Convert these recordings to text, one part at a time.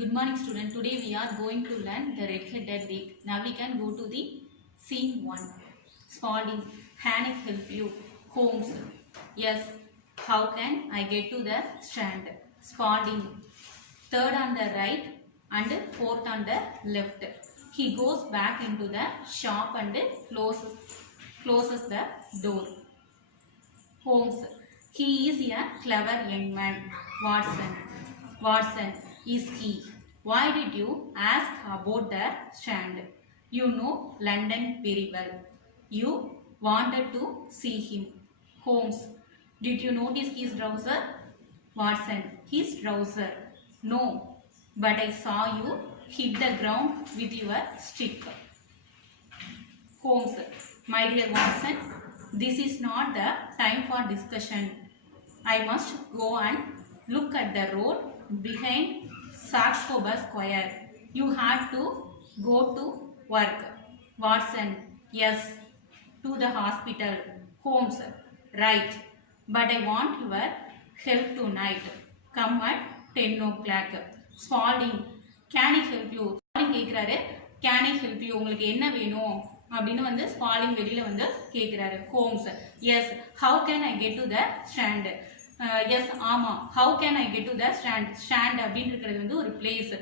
Good morning student. Today we are going to learn the red-headed wig. Now we can go to the scene 1. Spalding. Can I help you? Holmes. Yes. How can I get to the strand? Spalding. Third on the right and fourth on the left. He goes back into the shop and closes the door. Holmes. He is a clever young man. Watson. Is he? Why did you ask about the strand? You know London very well. You wanted to see him. Holmes. Did you notice his trouser? Watson. His trouser. No, but I saw you hit the ground with your stick. Holmes. My dear Watson, this is not the time for discussion. I must go and look at the road behind Saxcober Square. You had to go to work. Watson. Yes. To the hospital. Holmes. Right. But I want your help tonight. Come at 10 o'clock. Spalding. Can I help you? Spalding கேட்குறாரு. Can I help you? உங்களுக்கு என்ன வேணும் அப்படின்னு வந்து ஸ்பாலிங் வெளியில வந்து கேட்குறாரு. Holmes. Yes. How can I get to the strand? Yes. ஆமா. How can I get to the strand? Strand அப்படின்னு இருக்கிறது வந்து ஒரு பிளேஸ்.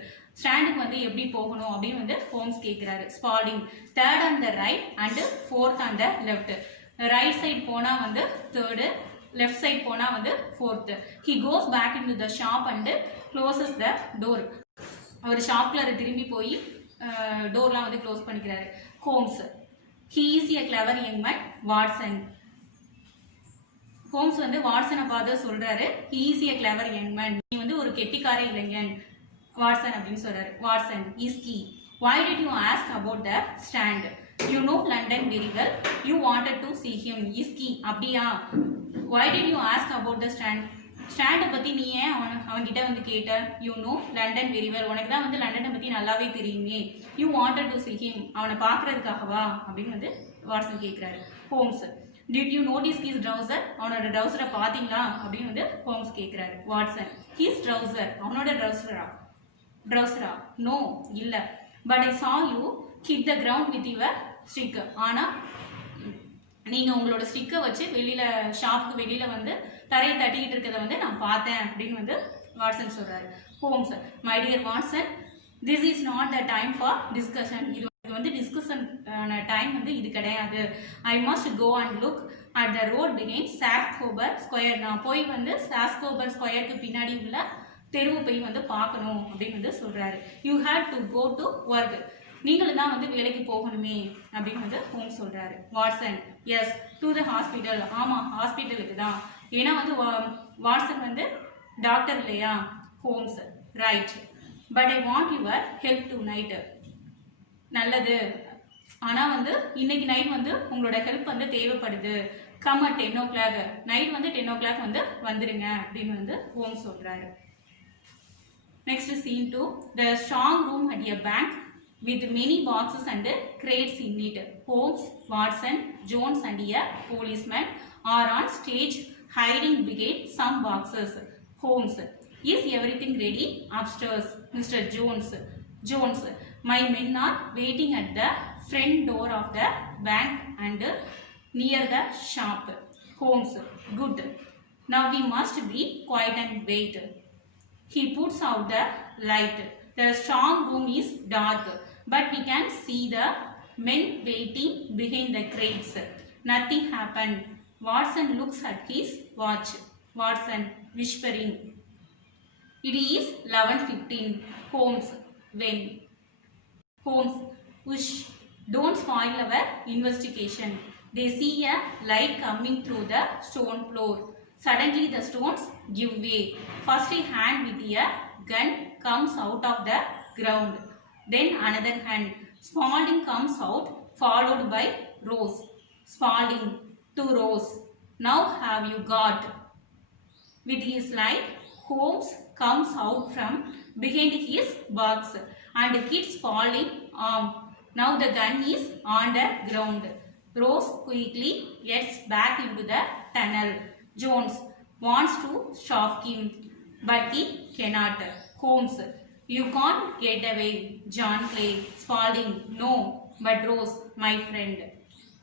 ஸ்டாண்டுக்கு வந்து எப்படி போகணும் அப்படின்னு வந்து ஹோம்ஸ் கேட்குறாரு. Spaulding. Third on the right and fourth on the left. Right side போனால் வந்து தேர்டு, லெஃப்ட் சைட் போனால் வந்து fourth. He goes back in to the shop and closes the door. அவர் ஷாப்குள்ளே திரும்பி போய் டோர்லாம் வந்து க்ளோஸ் பண்ணிக்கிறாரு. Holmes. He is a clever young man. Watson. Holmes வந்து வாட்சனை பார்த்து சொல்றாரு, he is a clever young man. நீ வந்து ஒரு கெட்டிக்கார இளைஞன் வாட்சன் அப்படின்னு சொல்றாரு. Watson. Is he. Why did you ask about the stand? You know London very well. You wanted to see him. Is key. அப்படியா? Why did you ask about the stand? ஸ்டாண்டை பற்றி நீ ஏன் அவன்கிட்ட வந்து கேட்ட? You know London very well. உனக்கு தான் வந்து லண்டனை பற்றி நல்லாவே தெரியுமே. You wanted to see him. அவனை பார்க்கறதுக்காகவா அப்படின்னு வந்து வாட்சன் கேட்குறாரு. Holmes. Did you notice his trouser? அவனோட ட்ரௌசரை பார்த்தீங்களா அப்படின்னு வந்து ஹோம்ஸ் கேட்குறாரு. வாட்சன். His trouser. அவனோட ட்ரௌசரா? நோ, இல்லை. But I saw you hit the ground with your stick. ஆனால் நீங்கள் உங்களோட ஸ்டிக்கை வச்சு வெளியில் ஷாப்புக்கு வெளியில் வந்து தரையை தட்டிக்கிட்டு இருக்கிறத வந்து நான் பார்த்தேன் அப்படின்னு வந்து வாட்சன் சொல்கிறாரு. Holmes. My dear Watson, this is not the time for discussion. இது வந்து டிஸ்கஷன் டைம் வந்து இது கிடையாது. I must go and look at the road behind Saxe Coburg square. நான் போய் வந்து சாக்ஸ்கோபர் ஸ்கொயருக்கு பின்னாடி உள்ள தெருவு போய் வந்து பார்க்கணும் அப்படின்னு வந்து சொல்கிறாரு. You had to go to work. நீங்களும் தான் வந்து வேலைக்கு போகணுமே அப்படின்னு வந்து ஹோம்ஸ் சொல்கிறாரு. Watson. Yes. To the hospital. ஆமாம், ஹாஸ்பிட்டலுக்கு தான். ஏன்னா வந்து வாட்சன் வந்து டாக்டர் இல்லையா? Holmes. Right. But I want your help tonight. நல்லது, ஆனால் வந்து இன்னைக்கு நைட் வந்து உங்களோட ஹெல்ப் வந்து தேவைப்படுது. Come at 10 o'clock. நைட் வந்து 10 o'clock வந்து வந்துடுங்க அப்படின்னு வந்து ஹோம்ஸ் சொல்கிறாரு. Next scene 2. The strong room at a bank with many boxes and crates in it. Holmes, Watson, Jones and a policeman are on stage hiding behind some boxes. Holmes. Is everything ready? Upstairs. Mr. Jones. My men are waiting at the front door of the bank and near the shop. Holmes. Good. Now we must be quiet and wait. He puts out the light. The strong room is dark, but we can see the men waiting behind the crates. Nothing happened. Watson looks at his watch. Watson, whispering. It is 11:15. Holmes. When? Holmes. Whoosh. Don't spoil our investigation. They see a light coming through the stone floor. Suddenly the stones give way. First a hand with a gun comes out of the ground. Then another hand. Spalding comes out, followed by Rose. Spalding to Rose. Now have you got? With his light, Holmes comes out from behind his box and hits Spalding arm. Now the gun is on the ground. Rose quickly gets back into the tunnel. Jones wants to stop him, but he cannot. Holmes. You can't get away, John Clay. Spalding, no, but Rose, my friend.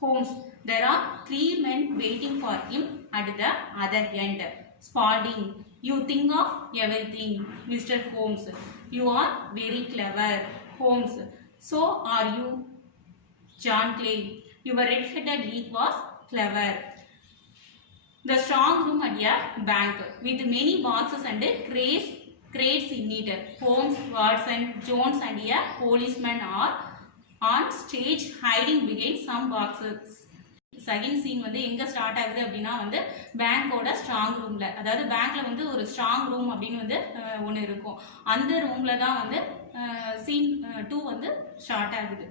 Holmes, there are 3 men waiting for him at the other end. Spalding, you think of everything, Mr. Holmes. You are very clever. Holmes, so are you, John Clay. Your red-headed leak was clever. The strong room at a bank with many boxes and crates in it. Holmes, Watson, Jones and a policeman are on stage hiding behind some boxes. Second scene வந்து எங்க start ஆகுது அப்படின்னா வந்து பேங்கோட strong ரூம்ல, அதாவது பேங்க்ல வந்து ஒரு ஸ்ட்ராங் ரூம் அப்படின்னு வந்து ஒன்று இருக்கும். அந்த ரூம்ல தான் வந்து சீன் 2 வந்து ஸ்டார்ட் ஆகுது.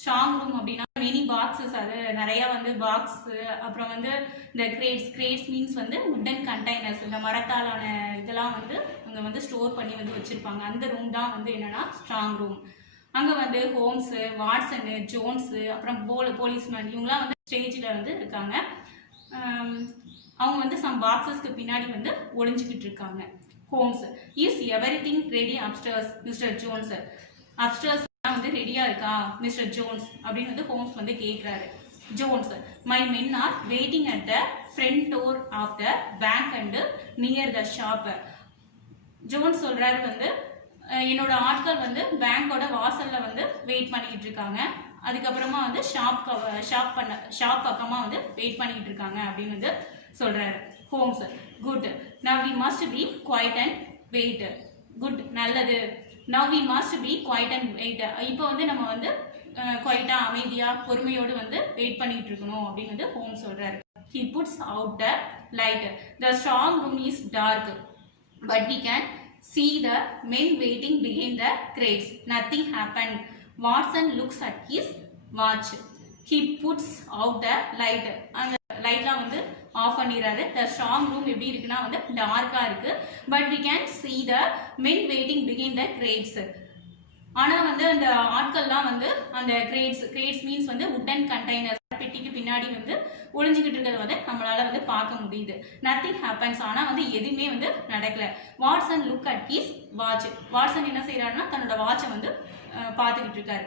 ஸ்ட்ராங் ரூம் அப்படின்னா மெனி பாக்ஸஸ், அது நிறைய வந்து பாக்ஸ், அப்புறம் வந்து இந்த கிரேட்ஸ் மீன்ஸ் வந்து உட்டன் கண்டெய்னர்ஸ், இந்த மரத்தாலான இதெல்லாம் வந்து அங்கே வந்து ஸ்டோர் பண்ணி வந்து வச்சிருப்பாங்க. அந்த ரூம் தான் வந்து என்னன்னா ஸ்ட்ராங் ரூம். அங்கே வந்து ஹோம்ஸு, வாட்சனு, ஜோன்ஸு, அப்புறம் போலீஸ்மேன் இவங்களாம் வந்து ஸ்டேஜில் வந்து இருக்காங்க. அவங்க வந்து சம் பாக்ஸஸ்க்கு பின்னாடி வந்து ஒளிஞ்சுக்கிட்டு இருக்காங்க. Holmes, is everything ready upstairs mister Jones? Upstairs வந்து ரெடியா இருக்கா மிஸ்டர் ஜோன்ஸ் அப்படின்னு வந்து ஹோம்ஸ் வந்து கேட்கிறாரு. Jones, my men are waiting at the front door of the bank and near the shop. Jones சொல்றாரு வந்து என்னோட ஆட்கள் வந்து பேங்கோட வாசல்ல வந்து வெயிட் பண்ணிட்டு இருக்காங்க, அதுக்கப்புறமா வந்து ஷாப் பக்கமா வந்து வெயிட் பண்ணிட்டு இருக்காங்க அப்படின்னு வந்து சொல்றாரு. Holmes, good, now we must be quiet and wait. Good, நல்லது. Now we must be quiet and wait. இப்போ வந்து நம்ம வந்து குவைட்டா அமைதியா பொறுமையோடு வந்து வெயிட் பண்ணிட்டு இருக்கணும் அப்படின்னு வந்து ஹோம்ஸ் சொல்றாரு. He puts out the light. The strong room is dark, but we can see the men waiting behind the crates. Nothing happened. Watson looks at his watch. He puts out the light. அந்த லைட்லாம் வந்து of பண்ணிடுறாரு. The strong room எப்படி இருக்குன்னா வந்து டார்க்கா இருக்கு, but we can see the men waiting behind the crates. ஆனா வந்து அந்த ஆட்கள்லாம் வந்து அந்த கிரேட்ஸ் மீன்ஸ் வந்து உட்டன் கண்டெய்னர்ஸ் பெட்டிக்கு பின்னாடி வந்து ஒளிஞ்சுக்கிட்டு இருக்கிறத வந்து நம்மளால வந்து பார்க்க முடியுது. நத்திங் ஹேப்பன்ஸ், ஆனா வந்து எதுவுமே வந்து நடக்கல. Watson look at his watch. Watson என்ன செய்யறாருன்னா தன்னோட வாட்சை வந்து பார்த்துக்கிட்டு இருக்காரு.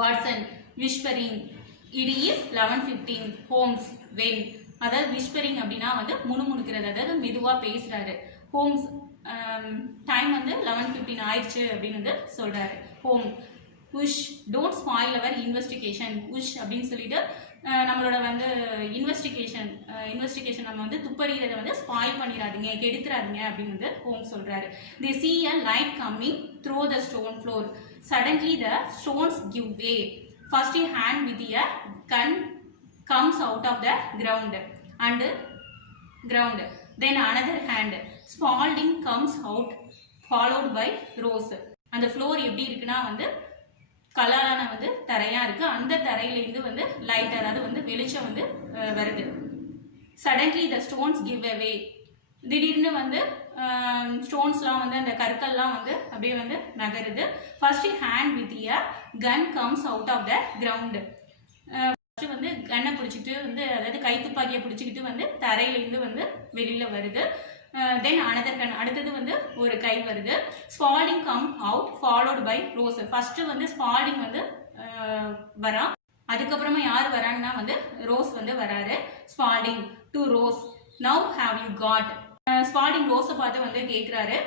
Watson, whispering, it is 11:15. Holmes, when, அதாவது விஸ்பரிங் அப்படின்னா வந்து முணுமுணுக்கிறது, அதாவது மெதுவா பேசுறாரு. ஹோம்ஸ், டைம் வந்து 11:15 ஆயிடுச்சு அப்படின்னு வந்து சொல்றாரு. ஹோம், hush, don't spoil our investigation. Hush அப்படின்னு சொல்லிட்டு நம்மளோட வந்து இன்வெஸ்டிகேஷன் நம்ம வந்து துப்பறிகிறத வந்து ஸ்பாயில் பண்ணிடாதீங்க, கெடுத்துறாதீங்க அப்படின்னு வந்து ஹோம் சொல்றாரு. They see a light coming through the stone floor. Suddenly the stones give way. First a hand with a gun comes out of the ground. Then another hand. Spalding comes out followed by Rose. அந்த floor எப்படி இருக்குன்னா வந்து கலாலான வந்து தரையா இருக்கு. அந்த தரையிலேருந்து வந்து light, அதாவது வந்து வெளிச்சம் வந்து வருது. Suddenly the stones give away. திடீர்னு வந்து ஸ்டோன்ஸ்லாம் வந்து அந்த கற்கள்லாம் வந்து அப்படியே வந்து நகருது. First hand with a gun comes out of the ground. வந்து கன்னை பிடிச்சிட்டு வந்து, அதாவது கைத்துப்பாக்கியை பிடிச்சிக்கிட்டு வந்து தரையிலேருந்து வந்து வெளியில வருது. தென் அனதர் கன், அடுத்தது வந்து ஒரு கை வருது. Spaulding come out followed by Rose. First வந்து ஸ்பால்டிங் வந்து வரா, அதுக்கப்புறமா யார் வராங்கன்னா வந்து ரோஸ் வந்து வராரு. Spaulding to Rose, now have you got. ஸ்பால்டிங் ரோஸை பார்த்து வந்து கேட்குறாரு,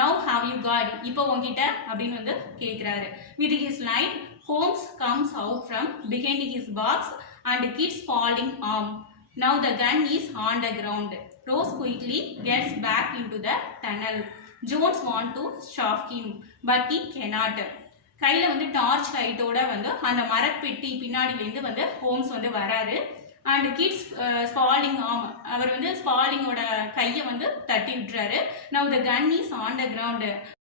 நவ் ஹாவ் யூ காட், இப்போ உங்ககிட்ட அப்படின்னு வந்து கேட்குறாரு. With his light Holmes comes out from behind his box and hits Spalding arm. Now the gun is on the ground. Rose quickly gets back into the tunnel. Jones wants to stop him, but he cannot. கையில் வந்து torch லைட்டோட வந்து அந்த மரப்பெட்டி பின்னாடிலேருந்து வந்து Holmes வந்து வராரு. And hits Spalding arm, அவர் வந்து ஸ்பால்டிங்கோட கையை வந்து தட்டி விட்டுறாரு. Now the gun is on the ground.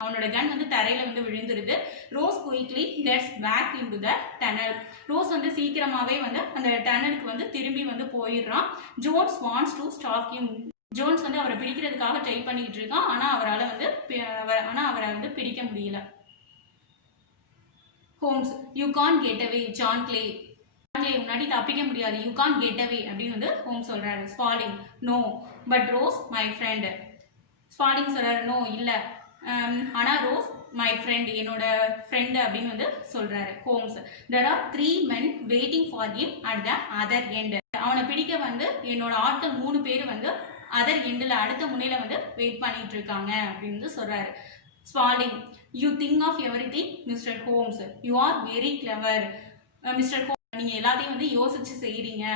அவனோட கன் வந்து தரையில வந்து விழுந்துருது. Rose quickly gets back into the tunnel. Rose வந்து சீக்கிரமாவே வந்து அந்த டனலுக்கு வந்து திரும்பி வந்து போயிடுறான். Jones wants to stop him. Jones வந்து அவரை பிடிக்கிறதுக்காக ட்ரை பண்ணிட்டு இருக்கான், ஆனா அவரை வந்து பிடிக்க முடியல. Holmes, you can't get away John Clay. முன்னாடி தப்பிக்க முடியாது, யூ கான் கெட் அவே அப்படின்னு வந்து ஹோம்ஸ் சொல்றாரு. Spalding, no, but Rose my friend. Spalding சொல்றாரு, நோ இல்ல, Anna Rose my friend என்னோட friend அப்படின்னு வந்து சொல்றாரு Holmes. There are 3 men waiting for him at the other end. அவனை பிடிக்க வந்து என்னோட ஆட்கள் 3 பேர் வந்து அதர் எண்டில் அடுத்த முனையில வந்து வெயிட் பண்ணிட்டு இருக்காங்க அப்படின்னு சொல்றாரு. Spalding, you think of everything mister Holmes, you are very clever. Mister Holmes, நீங்க எல்லாத்தையும் வந்து யோசிச்சு செய்யறீங்க.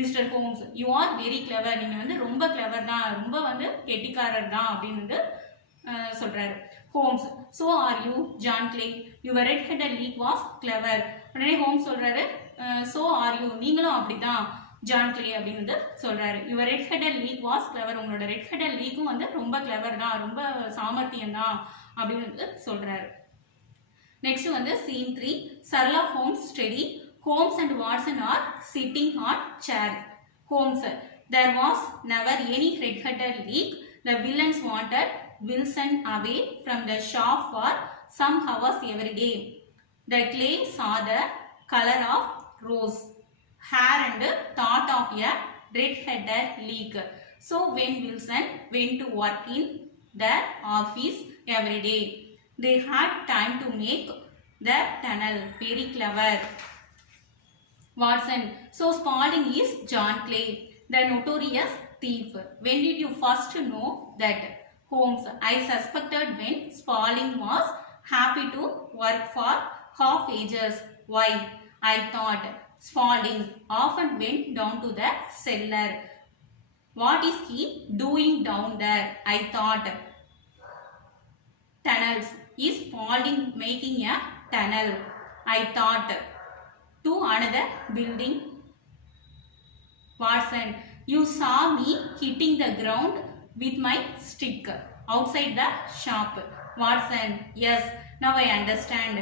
Mister Holmes, you are very clever, நீங்க வந்து ரொம்ப கிளவர் தான், ரொம்ப வந்து கெட்டிக்காரர் தான் அப்படின்னு வந்து சொல்றாரு. Holmes, so are you John Clay, your red-headed leak was clever. உடனே ஹோம்ஸ் சொல்றாரு, so are you, நீங்களும் அப்படிதான் ஜான் கிளே அப்படின்னு வந்து சொல்றாரு. Your red headed league was clever, உங்களோட ரெட் ஹெடட் லீக்கும் வந்து ரொம்ப கிளவர் தான், ரொம்ப சாமர்த்தியம் தான் அப்படின்னு வந்து சொல்றாரு. நெக்ஸ்ட் வந்து scene 3. Sherlock Holmes study. Holmes and Watson are sitting on chair. Holmes, there was never any red-headed leak. The villains wanted Wilson away from the shop for some hours every day. The Clay saw the color of rose hair and thought of a red-headed leak. So when Wilson went to work in the office every day, they had time to make the tunnel. Very clever. Watson, so Spalding is John Clay, the notorious thief. When did you first know that? Holmes, I suspected when Spalding was happy to work for half wages. Why? I thought Spalding often went down to the cellar. What is he doing down there? I thought. Tunnels. Is Spalding making a tunnel? I thought. To another building. Watson, you saw me hitting the ground with my stick outside the shop. Watson, yes, now I understand.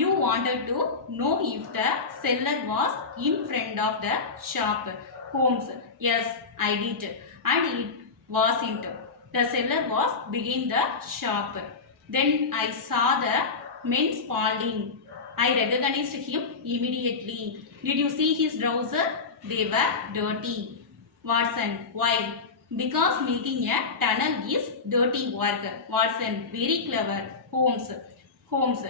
You wanted to know if the cellar was in front of the shop. Holmes, yes, I did. And it wasn't. The cellar was behind the shop. Then I saw the man Spalding. I recognized him immediately. Did you see his trousers? They were dirty. Watson, why? Because making a tunnel is dirty work. Watson, very clever. Holmes,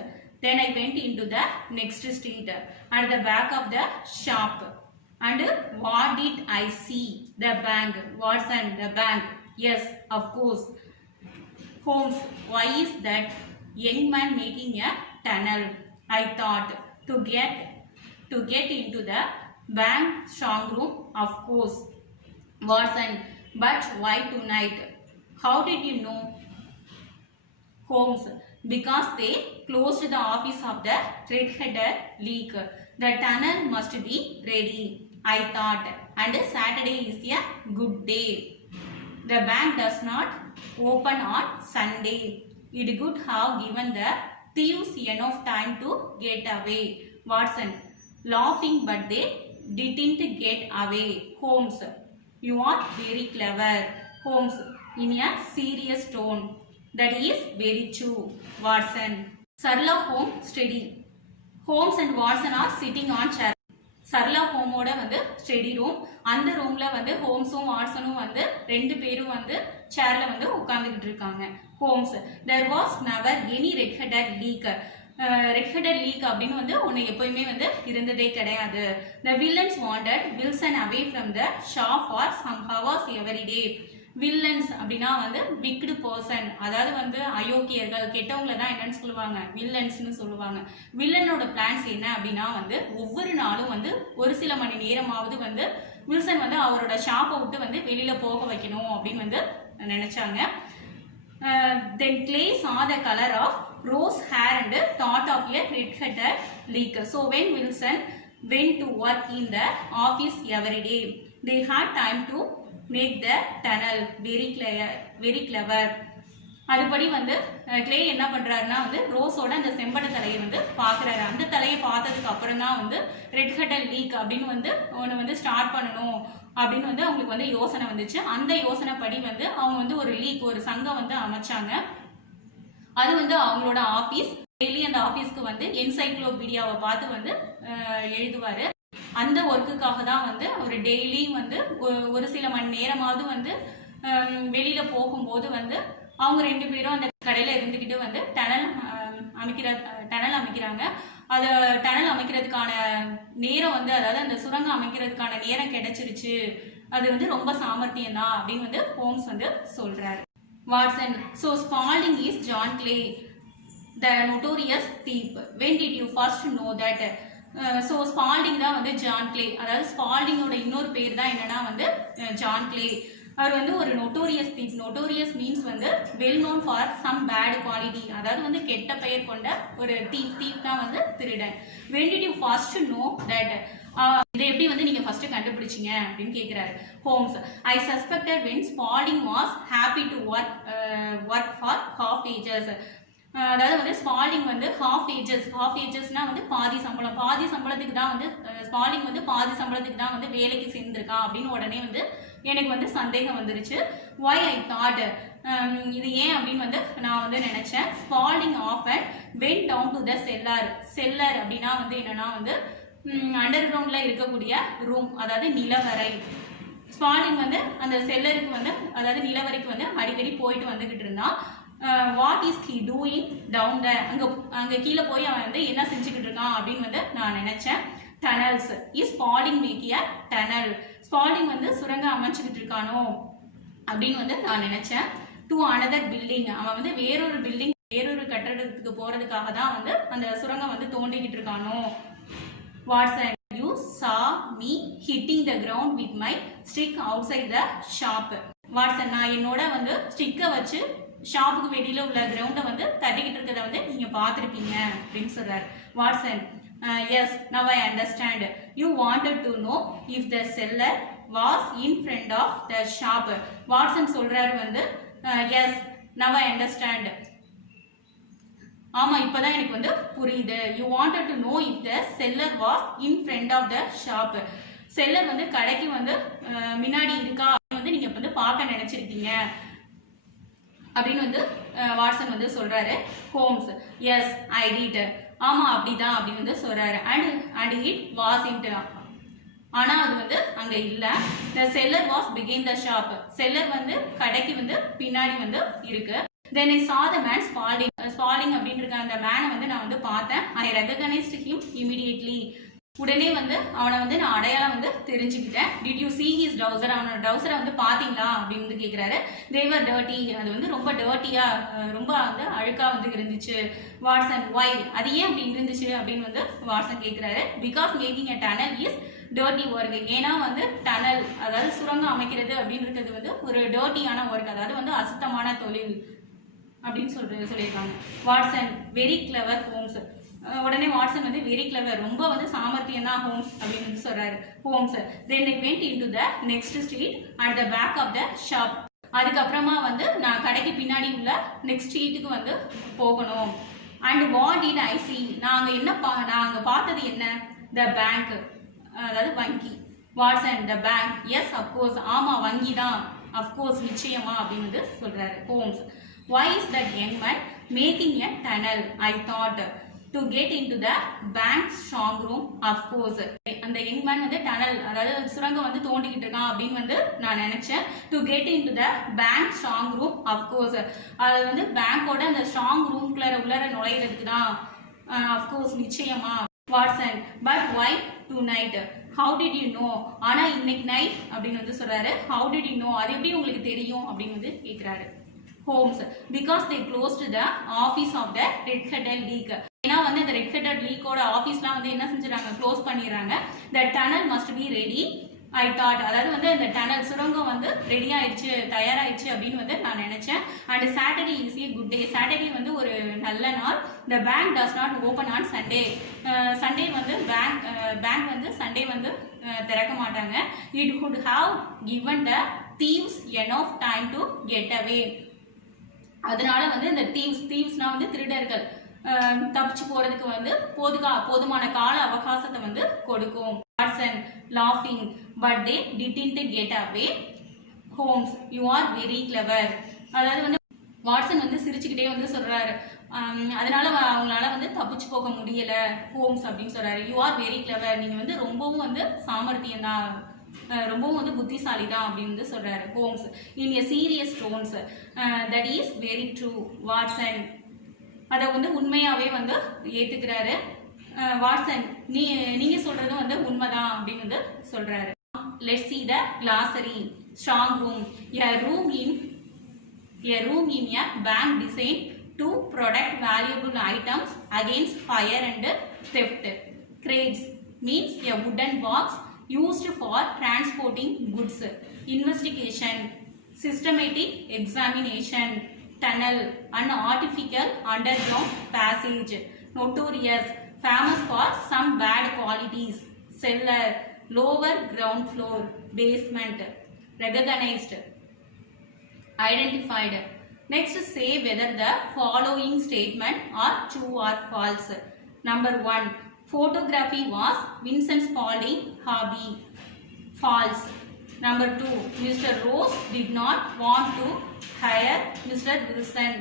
then I went into the next street at the back of the shop. And what did I see? The bank. Watson, the bank. Yes, of course. Holmes, why is that young man making a tunnel? I thought to get into the bank strong room, of course. Watson, but why tonight? How did you know? Holmes, because they closed the office of the red-headed leak. The tunnel must be ready, I thought, and Saturday is a good day. The bank does not open on Sunday. It could have given the thieves enough time to get away. Watson, laughing, but they didn't get away. Holmes, you are very clever. Holmes, in a serious tone, that is very true. Watson, Sarla home steady. Holmes and Watson are sitting on chair. Sarala ஹோமோட வந்து study room. அந்த ரூம்ல வந்து ஹோம்ஸும் வாட்சனும் வந்து 2 பேரும் வந்து சேர்ல வந்து உட்கார்ந்துகிட்டு இருக்காங்க. Holmes, there was never any red-headed leak. Red headed league அப்படின்னு வந்து ஒன்று எப்பயுமே வந்து இருந்ததே கிடையாது. The villains wanted Wilson away from the shop for some hours every day. Villains அப்படின்னா வந்து விக்டு பர்சன், அதாவது வந்து அயோக்கியர்கள், கெட்டவங்களை தான் என்னன்னு சொல்லுவாங்க, வில்லன்ஸ்னு சொல்லுவாங்க. வில்லனோட பிளான்ஸ் என்ன அப்படின்னா வந்து ஒவ்வொரு நாளும் வந்து ஒரு சில மணி நேரமாவது வந்து வில்சன் வந்து அவரோட ஷாப்பை விட்டு வந்து வெளியில போக வைக்கணும் அப்படின்னு வந்து நினைச்சாங்க. Then Clay saw the color of rose hair and thought of a red-headed leak. So when Wilson went to work in the office every day, they had time to make the tunnel. Very clever. அதுபடி வந்து clay என்ன பண்றாருன்னா வந்து ரோஸோட அந்த செம்பட தலையை வந்து பாக்குறாரு. அந்த தலையை பார்த்ததுக்கு அப்புறம் தான் வந்து ரெட்-ஹெடட் லீக் அப்படின்னு வந்து ஒன்று வந்து ஸ்டார்ட் பண்ணணும் அப்படின்னு வந்து அவங்களுக்கு வந்து யோசனை வந்துச்சு. அந்த யோசனை படி வந்து அவங்க வந்து ஒரு சங்கம் வந்து அமைச்சாங்க. அது வந்து அவங்களோட ஆபீஸ். டெய்லி அந்த ஆபீஸ்க்கு வந்து என்சைக்ளோபீடியாவை பார்த்து வந்து எழுதுவாரு. அந்த ஒர்க்குக்காக தான் வந்து ஒரு டெய்லி வந்து ஒரு சில மணி நேரமாவது வந்து வெளியில போகும்போது வந்து அவங்க 2 பேரும் அந்த கடையில இருந்துகிட்டு வந்து டனல் அமைக்கிறாங்க. அது டனல் அமைக்கிறதுக்கான நேரம் வந்து, அதாவது அந்த சுரங்கம் அமைக்கிறதுக்கான நேரம் கிடைச்சிருச்சு, அது வந்து ரொம்ப சாமர்த்தியம் தான் அப்படின்னு வந்து ஹோம்ஸ் வந்து சொல்றாரு. Watson, so Spalding is John Clay, the notorious thief. When did you first know that? So Spalding தான் வந்து ஜான் கிளே, அதாவது ஸ்பால்டிங்கோட இன்னொரு பேர் தான் என்னன்னா வந்து ஜான் கிளே. அவர் வந்து ஒரு நோட்டோரியஸ் தீப். நோட்டோரியஸ் மீன்ஸ் வந்து well known for some bad quality, அதாவது வந்து கெட்ட பெயர் கொண்ட ஒரு தீப் தான் வந்து திருடன். when did you first know that? இதை எப்படி வந்து நீங்க ஃபர்ஸ்ட் கண்டுபிடிச்சீங்க அப்படின்னு கேட்கிறாரு Holmes. I suspected when Spalding was happy to work for half wages. அதாவது வந்து ஸ்பால்டிங் வந்து ஹாஃப் ஏஜஸ்னா வந்து பாதி சம்பளத்துக்கு தான் வந்து ஸ்பால்டிங் வந்து பாதி சம்பளத்துக்கு தான் வந்து வேலைக்கு சேர்ந்திருக்கான் அப்படின்னு உடனே வந்து எனக்கு வந்து சந்தேகம் வந்துருச்சு. ஒய் ஐ தாட், இது ஏன் அப்படின்னு வந்து நான் வந்து நினைச்சேன். Spalding often went down to the cellar அப்படின்னா வந்து என்னன்னா வந்து அண்டர் கிரவுண்ட்ல இருக்கக்கூடிய ரூம், அதாவது நிலவரை. ஸ்பால்டிங் வந்து அந்த செல்லருக்கு வந்து, அதாவது நிலவரைக்கு வந்து அடிக்கடி போயிட்டு வந்துகிட்டு இருந்தான். What is he doing down the, அங்கே கீழே போய் அவன் வந்து என்ன செஞ்சுக்கிட்டு இருக்கான் அப்படின்னு வந்து நான் நினைச்சேன். Tunnels is Spaulding making tunnel, Spaulding வந்து சுரங்கம் அமைச்சுக்கிட்டு இருக்கானோ அப்படின்னு வந்து நான் நினைச்சேன். டு அனதர் பில்டிங், அவன் வந்து வேறொரு கட்டடத்துக்கு போறதுக்காக தான் வந்து அந்த சுரங்கம் வந்து தோண்டிக்கிட்டு இருக்கானோ. Watson, you saw me hitting the ground with my stick outside the shop. Watson, நான் என்னோட வந்து ஸ்டிக்கை வச்சு ஷாப்புக்கு வெளியில உள்ள கிரவுண்டை வந்து தட்டிக்கிட்டு இருக்கிறத வந்து நீங்க பார்த்துருப்பீங்க அப்படின்னு சொல்றாரு. Watson, yes, now I understand. You wanted to know if the cellar was in front of the shop. Watson சொல்றாரு வந்து எஸ், நவ் ஐ அண்டர்ஸ்டாண்ட். ஆமா, இப்பதான் எனக்கு வந்து புரியுது. You wanted to know if the cellar was in front of the shop. Cellar வந்து கடைக்கு வந்து முன்னாடி இருக்கா வந்து நீங்க வந்து பார்க்க நினைச்சிருக்கீங்க அப்படின்னு வந்து வாட்சன் வந்து சொல்றாரு. ஹோம்ஸ், எஸ் ஐ டிட், ஆமா அப்படிதான் அப்படின்னு வந்து சொல்றாரு. அண்ட் இட் வாஸ் இன்ட், ஆனா அது வந்து அங்க இல்ல. த செல்லர் வாஸ் பிகைன் த ஷாப், செல்லர் வந்து கடைக்கு வந்து பின்னாடி வந்து இருக்கு. தென் ஐ saw the man Spalding அப்படின்ற அந்த மேனை வந்து நான் வந்து பார்த்தேன். ஐ recognized him immediately, உடனே வந்து அவனை வந்து நான் அடையாளம் வந்து தெரிஞ்சுக்கிட்டேன். Did you see his trouser, அவனோட ட்ரௌசரை வந்து பாத்தீங்களா அப்படின்னு வந்து கேட்கிறாரு. they were dirty, அது வந்து ரொம்ப டர்ட்டியா, ரொம்ப வந்து அழுக்கா வந்து இருந்துச்சு. வாட்சன், ஒய், அது ஏன் அப்படி இருந்துச்சு அப்படின்னு வந்து வாட்சன் கேட்கிறாரு. Because making a tunnel is dirty work, ஏன்னா வந்து டனல், அதாவது சுரங்கம் அமைக்கிறது அப்படின்றது வந்து ஒரு டர்ட்டியான ஒர்க், அதாவது வந்து அசுத்தமான தொழில் அப்படின்னு சொல்லியிருக்காங்க. Watson, very clever Holmes. உடனே வாட்சன் வந்து வெரி கிளவர், ரொம்ப வந்து சாமர்த்தியம் தான் ஹோம்ஸ் அப்படின்னு வந்து சொல்றாரு. Holmes, then they went into the next street at the back of the shop. அதுக்கப்புறமா வந்து நான் கடைக்கு பின்னாடி உள்ள நெக்ஸ்ட் ஸ்ட்ரீட்டுக்கு வந்து போகணும். And what did I see, நான் அங்க பார்த்தது என்ன? த பேங்க், அதாவது வங்கி. Watson, the bank, yes of course, ஆமா வங்கி தான், அப்கோர்ஸ் நிச்சயமா அப்படின்னு வந்து சொல்றாரு. Holmes, why is that young man making a tunnel? I thought to get into the bank strong room, of course. அந்த யங் மேன் வந்து டனல், அதாவது சுரங்கம் வந்து தோண்டிக்கிட்டு இருக்கான் அப்படின்னு வந்து நான் நினைச்சேன். to get into the bank strong room, of course, அது வந்து பேங்கோட அந்த ஸ்ட்ராங் உள்ளார நுழையிறதுக்கு தான், of course நிச்சயமா. Watson, but why tonight? how did you know? ஆனா இன்னைக்கு நைட் அப்படின்னு வந்து சொல்றாரு. how did you know, அது எப்படி உங்களுக்கு தெரியும் அப்படின்னு வந்து கேட்கிறாரு. Holmes, because they closed the office of the red-headed leak. ஏன்னா வந்து இந்த ரெட்-ஹெடட் லீக்கோட ஆஃபீஸ்லாம் வந்து என்ன செஞ்சுறாங்க, க்ளோஸ் பண்ணிடுறாங்க. the tunnel must be ready, I thought, அதாவது வந்து இந்த டனல் சுரங்கம் வந்து ரெடி ஆயிடுச்சு, தயாராயிடுச்சு அப்படின்னு வந்து நான் நினைச்சேன். And Saturday is a good day, Saturday வந்து ஒரு நல்ல நாள். the bank does not open on Sunday, Sunday வந்து பேங்க் வந்து சண்டே வந்து திறக்க மாட்டாங்க. it would have given the thieves enough time to get away. அதனால வந்து இந்த தீவ்ஸ்னா வந்து திருடர்கள் தப்பிச்சு போறதுக்கு வந்து போதுமான கால அவகாசத்தை வந்து கொடுக்கும். வாட்சன், லாஃபிங், but they didn't get away. Holmes, you are very clever, அதாவது வந்து வாட்சன் வந்து சிரிச்சுக்கிட்டே வந்து சொல்றாரு, அதனால அவங்களால வந்து தப்பிச்சு போக முடியல ஹோம்ஸ் அப்படின்னு சொல்றாரு. யூ ஆர் வெரி கிளவர், நீங்க வந்து ரொம்பவும் வந்து சாமர்த்தியம் தான் ரொம்பவும் வந்து புத்திசாலி தான் அப்படின்னு வந்து சொல்றாரு Holmes. In a serious tones, that is very true Watson. அதை வந்து உண்மையாவே வந்து ஏத்துக்கிறாரு வாட்சன். நீங்க சொல்றதும் வந்து உண்மைதான் அப்படின்னு வந்து சொல்றாரு. Let's see the glossary. Strong room, a room in a bank designed to protect valuable items against fire and theft. Crates means a wooden box used for transporting goods. Investigation, systematic examination. Tunnel, an artificial underground passage. Notorious, famous for some bad qualities. Cellar, lower ground floor. Basement. Recognized, identified. Next, say whether the following statement are true or false. Number 1, photography was Vincent Spaulding's hobby. False. Number 2, Mr. Rose did not want to hire Mr. Wilson.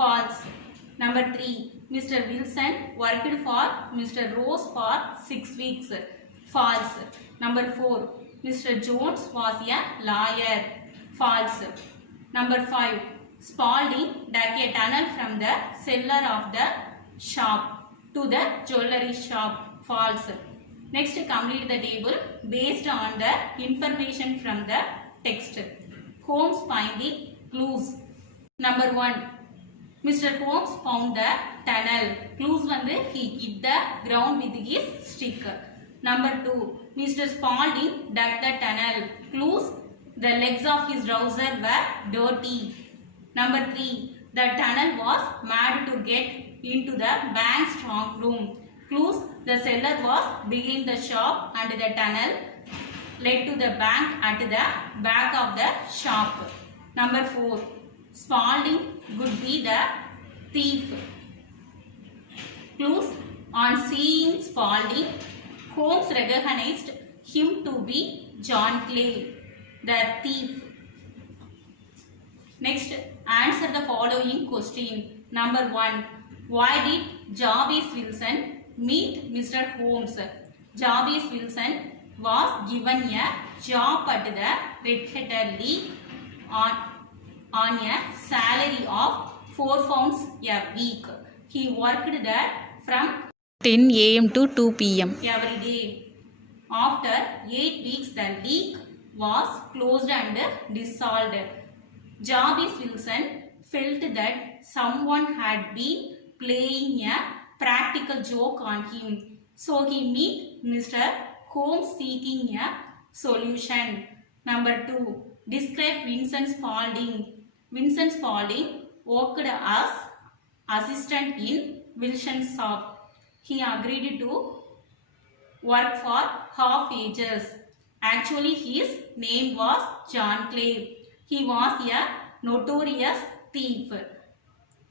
False. Number 3, Mr. Wilson worked for Mr. Rose for 6 weeks. False. Number 4, Mr. Jones was a lawyer. False. Number 5, Spaulding dug a tunnel from the cellar of the shop to the jewelry shop. False. Next, complete the table based on the information from the text. Holmes finding clues. Number 1, Mr. Holmes found the tunnel. Clues வந்து he hit the ground with his stick. Number 2, Mr. Spaulding dug the tunnel. Clues, the legs of his trouser were dirty. Number 3, the tunnel was made to get into the bank strong room. Clues, the cellar was behind the shop and the tunnel led to the bank at the back of the shop. Number 4, Spaulding could be the thief. Clues, on seeing Spaulding, Holmes recognized him to be John Clay, the thief. Next, answer the following question. Number 1, why did Jarvis Wilson meet Mr. Holmes? Jarvis Wilson was given a job at the Red Hatter League on a salary of 4 pounds a week. He worked there from 10 a.m. to 2 p.m. every day. After 8 weeks, the league was closed and dissolved. Jarvis Wilson felt that someone had been playing a practical joke on him. So he met Mr. Holmes seeking a solution. Number 2, describe Vincent Spaulding. Vincent Spaulding worked as assistant in Wilson's shop. He agreed to work for half wages. Actually, his name was John Clay. He was a notorious thief.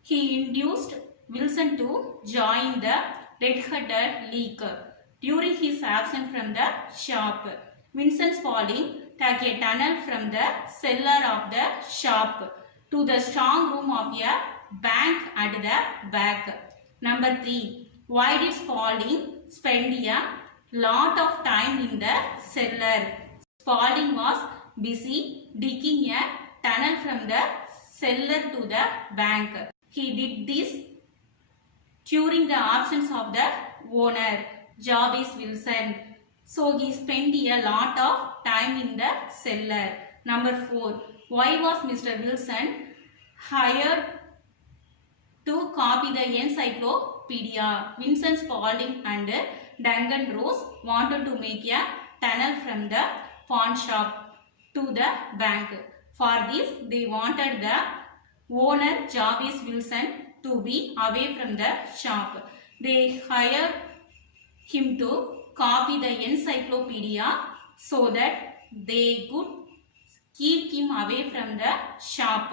He induced Wilson to join the Red Hatter League. During his absence from the shop, Vincent Spaulding dug a tunnel from the cellar of the shop to the strong room of a bank at the back. Number 3, why did Spaulding spend a lot of time in the cellar? Spaulding was busy digging a tunnel from the cellar to the bank. He did this during the absence of the owner, Jarvis Wilson. So he spent a lot of time in the cellar. Number 4, why was Mr. Wilson hired to copy the encyclopedia? Vincent Spaulding and Duncan Rose wanted to make a tunnel from the pawn shop to the bank. For this, they wanted the owner Jarvis Wilson to be away from the shop. They hired him to copy the encyclopedia so that they could keep him away from the shop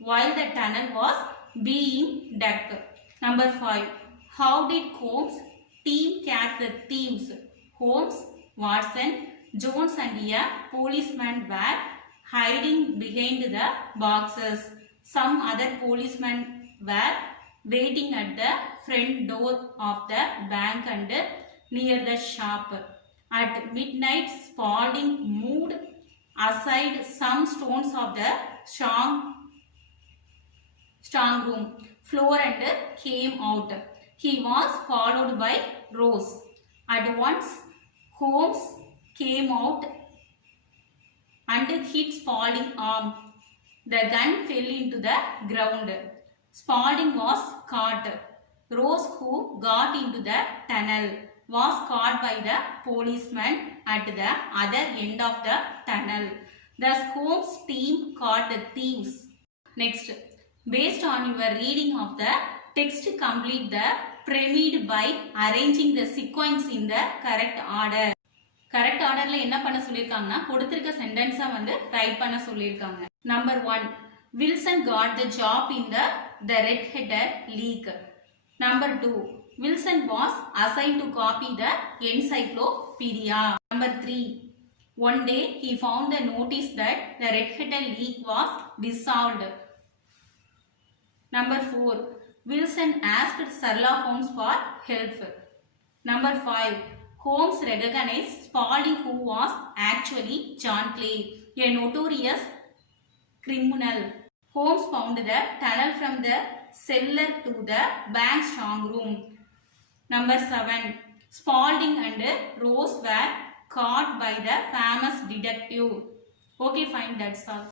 while the tunnel was being dug. Number 5, how did Holmes' team catch the thieves? Holmes, Watson, Jones and a policeman were hiding behind the boxes. Some other policemen were waiting at the front door of the bank and near the shop. At midnight, Spaulding moved aside some stones of the strong room floor and came out. He was followed by Rose. At once, Holmes came out and hit Spaulding's arm. The gun fell into the ground. Spaulding was caught. Rose, who got into the tunnel, was caught by the policeman at the other end of the tunnel. Thus, Holmes' team caught the thieves. Next, based on your reading of the text, complete the pyramid by arranging the sequence in the correct order. Correct ஆர்டர்ல என்ன பண்ண சொல்லியிருக்காங்கன்னா கொடுத்திருக்க சென்டென்ஸை வந்து write பண்ண சொல்லியிருக்காங்க. Number 1, Wilson got the job in the red header league. Number 2, Wilson was assigned to copy the encyclopedia. Number 3, one day he found the notice that the red header leak was dissolved. Number 4, Wilson asked Sherlock Holmes for help. Number 5, Holmes recognized Spaulding, who was actually John Clay, a notorious criminal. Holmes found the tunnel from the cellar to the bank strong room. Number 7, Spaulding and Rose were caught by the famous detective. Okay, fine, that's all.